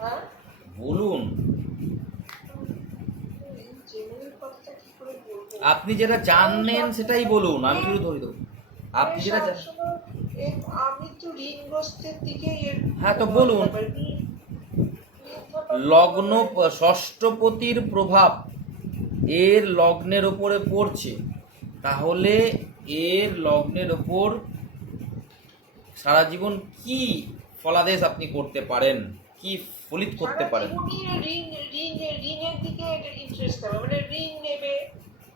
হ্যাঁ বলুন, জেনারেল কথাটা কি করে বলবো? আপনি যেটা জানেন সেটাই বলুন, আমি শুধু ধরে দেবো। আপনি যেটা জানেন, আমি তো ঋণগ্রস্তের দিকে হ্যাঁ তো বলুন। লগ্ন ষষ্ঠপতির প্রভাব এর লগ্নের ওপরে পড়ছে, তাহলে এর লগ্নের ওপর সারা জীবন কি ফলাদেশ আপনি করতে পারেন, কি ফলিত করতে পারেন? ঋণের দিকে ইন্টারেস্ট হবে, মানে ঋণ নেবে,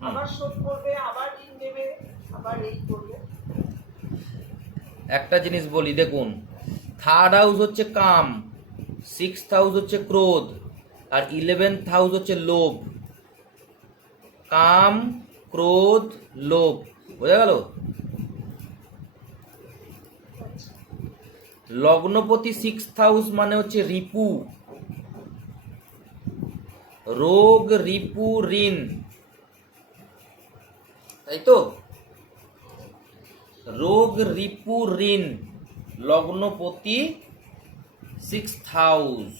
আবার শোধ করবে, আবার ঋণ নেবে, আবার এই করবে। একটা জিনিস বলি, দেখুন, থার্ড হাউস হচ্ছে কাম, সিক্সথ হাউস হচ্ছে ক্রোধ, আর 11th হাউস হচ্ছে লোভ। কাম, ক্রোধ, লোভ, বোঝা গেল? লগ্নপতি সিক্সথ হাউস মানে হচ্ছে রিপু, রোগ, রিপু, ঋণ, তাই তো? রোগ, রিপু, ঋণ, লগ্নপতি সিক্সথ হাউস।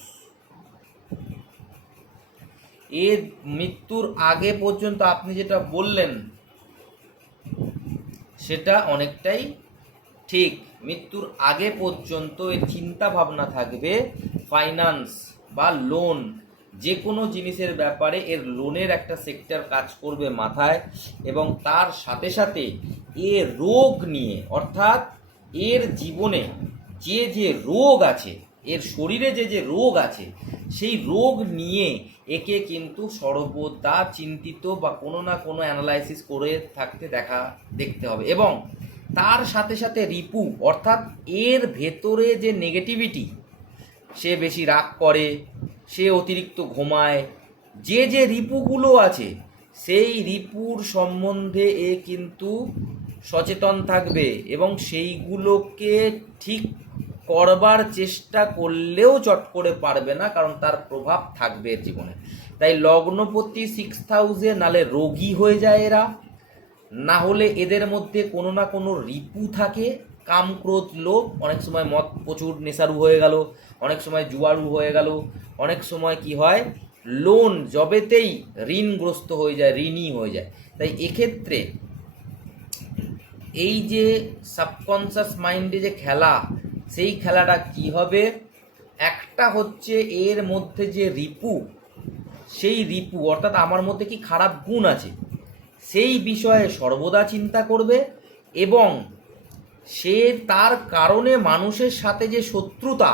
এর মৃত্যুর আগে পর্যন্ত আপনি যেটা বললেন সেটা অনেকটাই ঠিক। মৃত্যুর আগে পর্যন্ত এর চিন্তা ভাবনা থাকবে ফাইন্যান্স বা লোন, যে কোনো জিনিসের ব্যাপারে এর লোনের একটা সেক্টর কাজ করবে মাথায়, এবং তার সাথে সাথে এর রোগ নিয়ে, অর্থাৎ এর জীবনে যে যে রোগ আছে, এর শরীরে যে যে রোগ আছে, সেই রোগ নিয়ে একে কিন্তু সর্বদা চিন্তিত বা কোনো না কোনো অ্যানালাইসিস করে দেখতে হবে। এবং তার সাথে সাথে রিপু, অর্থাৎ এর ভেতরে যে নেগেটিভিটি, সে বেশি রাগ করে, সে অতিরিক্ত ঘুমায়, যে যে রিপুগুলো আছে, সেই রিপুর সম্বন্ধে এ কিন্তু সচেতন থাকবে এবং সেইগুলোকে ঠিক করবার চেষ্টা করলেও চট করে পারবে না, কারণ তার প্রভাব থাকবে এর জীবনে। তাই লগ্নপতি সিক্সথ হাউসে নালে রোগী হয়ে যায় এরা, না হলে এদের মধ্যে কোনো না কোনো রিপু থাকে, কাম, ক্রোধ, লোভ। অনেক সময় মদ প্রচুর নেশারু হয়ে গেল, অনেক সময় জুয়ারু হয়ে গেল, অনেক সময় কি হয়, লোন জবেতেই ঋণগ্রস্ত হয়ে যায়, ঋণী হয়ে যায়। তাই এক্ষেত্রে এই যে সাবকনশাস মাইন্ডে যে খেলা, সেই খেলাটা কি হবে, একটা হচ্ছে এর মধ্যে যে রিপু, সেই রিপু অর্থাৎ আমার মধ্যে কি খারাপ গুণ আছে সেই বিষয়ে সর্বদা চিন্তা করবে, এবং সে তার কারণে মানুষের সাথে যে শত্রুতা,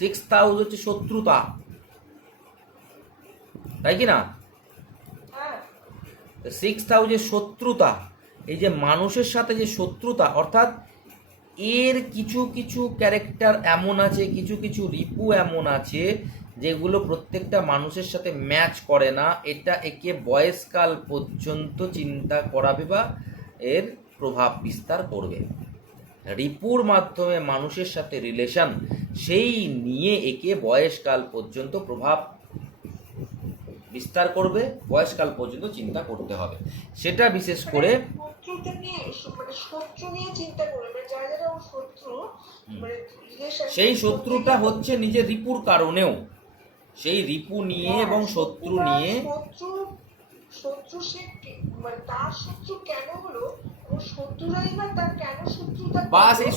সিক্সথ হাউস হচ্ছে শত্রুতা, তাই কি না? সিক্সথ হাউসের শত্রুতা, এই যে মানুষের সাথে যে শত্রুতা, অর্থাৎ এর কিছু কিছু ক্যারেক্টার এমন আছে, কিছু কিছু রিপু এমন আছে যেগুলো প্রত্যেকটা মানুষের সাথে ম্যাচ করে না। এটা একে বয়সকাল পর্যন্ত চিন্তা করাবে বা এর প্রভাব বিস্তার করবে। রিপুর মাধ্যমে মানুষের সাথে রিলেশন, সেই নিয়ে একে বয়সকাল পর্যন্ত প্রভাব বিস্তার করবে, বয়সকাল পর্যন্ত চিন্তা করতে হবে। সেটা বিশেষ করে শত্রু নিয়ে চিন্তা করবে, যারা যারা শত্রু, সেই শত্রুটা হচ্ছে নিজের রিপুর কারণেও, সেই রিপু নিয়ে এবং শত্রু নিয়ে। শত্রু সে মানে তার শত্রু কেন হলো, শত্রুরাই বা তার কেন শত্রুতা, বা সেই